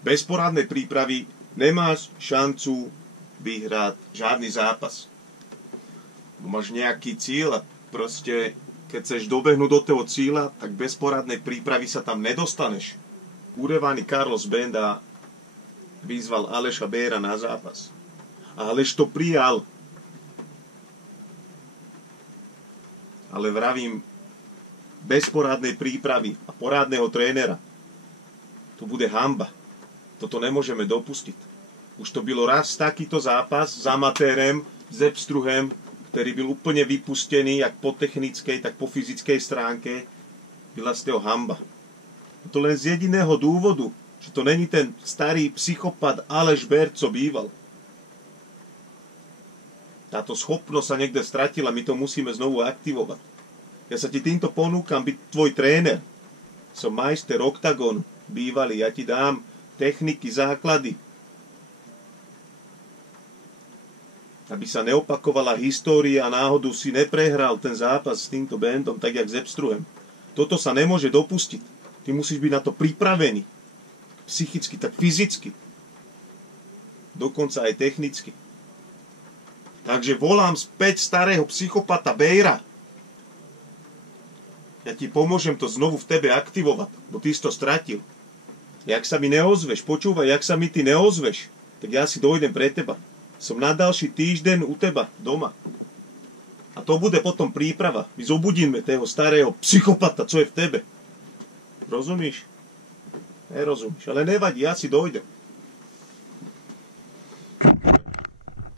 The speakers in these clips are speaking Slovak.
Bez poradnej prípravy nemáš šancu vyhrať žiadny zápas. Máš nejaký cieľ a proste, keď chceš dobehnúť do toho cieľa, tak bez poradnej prípravy sa tam nedostaneš. Urevaný Carlos Benda vyzval Aleša Béra na zápas. A Aleš to prijal. Ale vravím, bez poradnej prípravy a porádneho trénera to bude hanba. Toto nemôžeme dopustiť. Už to bylo raz takýto zápas s amatérem, s Epstruhem, ktorý byl úplne vypustený, jak po technickej, tak po fyzickej stránke. Byla z toho hanba. To len z jediného dôvodu, že to není ten starý psychopat Aleš Bér, co býval. Táto schopnosť sa niekde stratila, my to musíme znovu aktivovať. Ja sa ti týmto ponúkam byť tvoj tréner. Som majster Octagonu, bývalý, ja ti dám techniky, základy. Aby sa neopakovala história a náhodou si neprehral ten zápas s týmto Bendom, tak jak s Epstruhem. Toto sa nemôže dopustiť. Ty musíš byť na to pripravený. Psychicky, tak fyzicky. Dokonca aj technicky. Takže volám späť starého psychopata Béra. Ja ti pomôžem to znovu v tebe aktivovať, bo ty si to stratil. Jak sa mi neozveš, počúvaj, jak sa mi ty neozveš, tak ja si dojdem pre teba. Som na ďalší týždeň u teba, doma. A to bude potom príprava. My zobudíme toho starého psychopata, co je v tebe. Rozumíš? Nerozumíš, ale nevadí, ja si dojdem.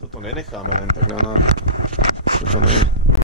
Toto nenecháme len tak na nás. Toto ne.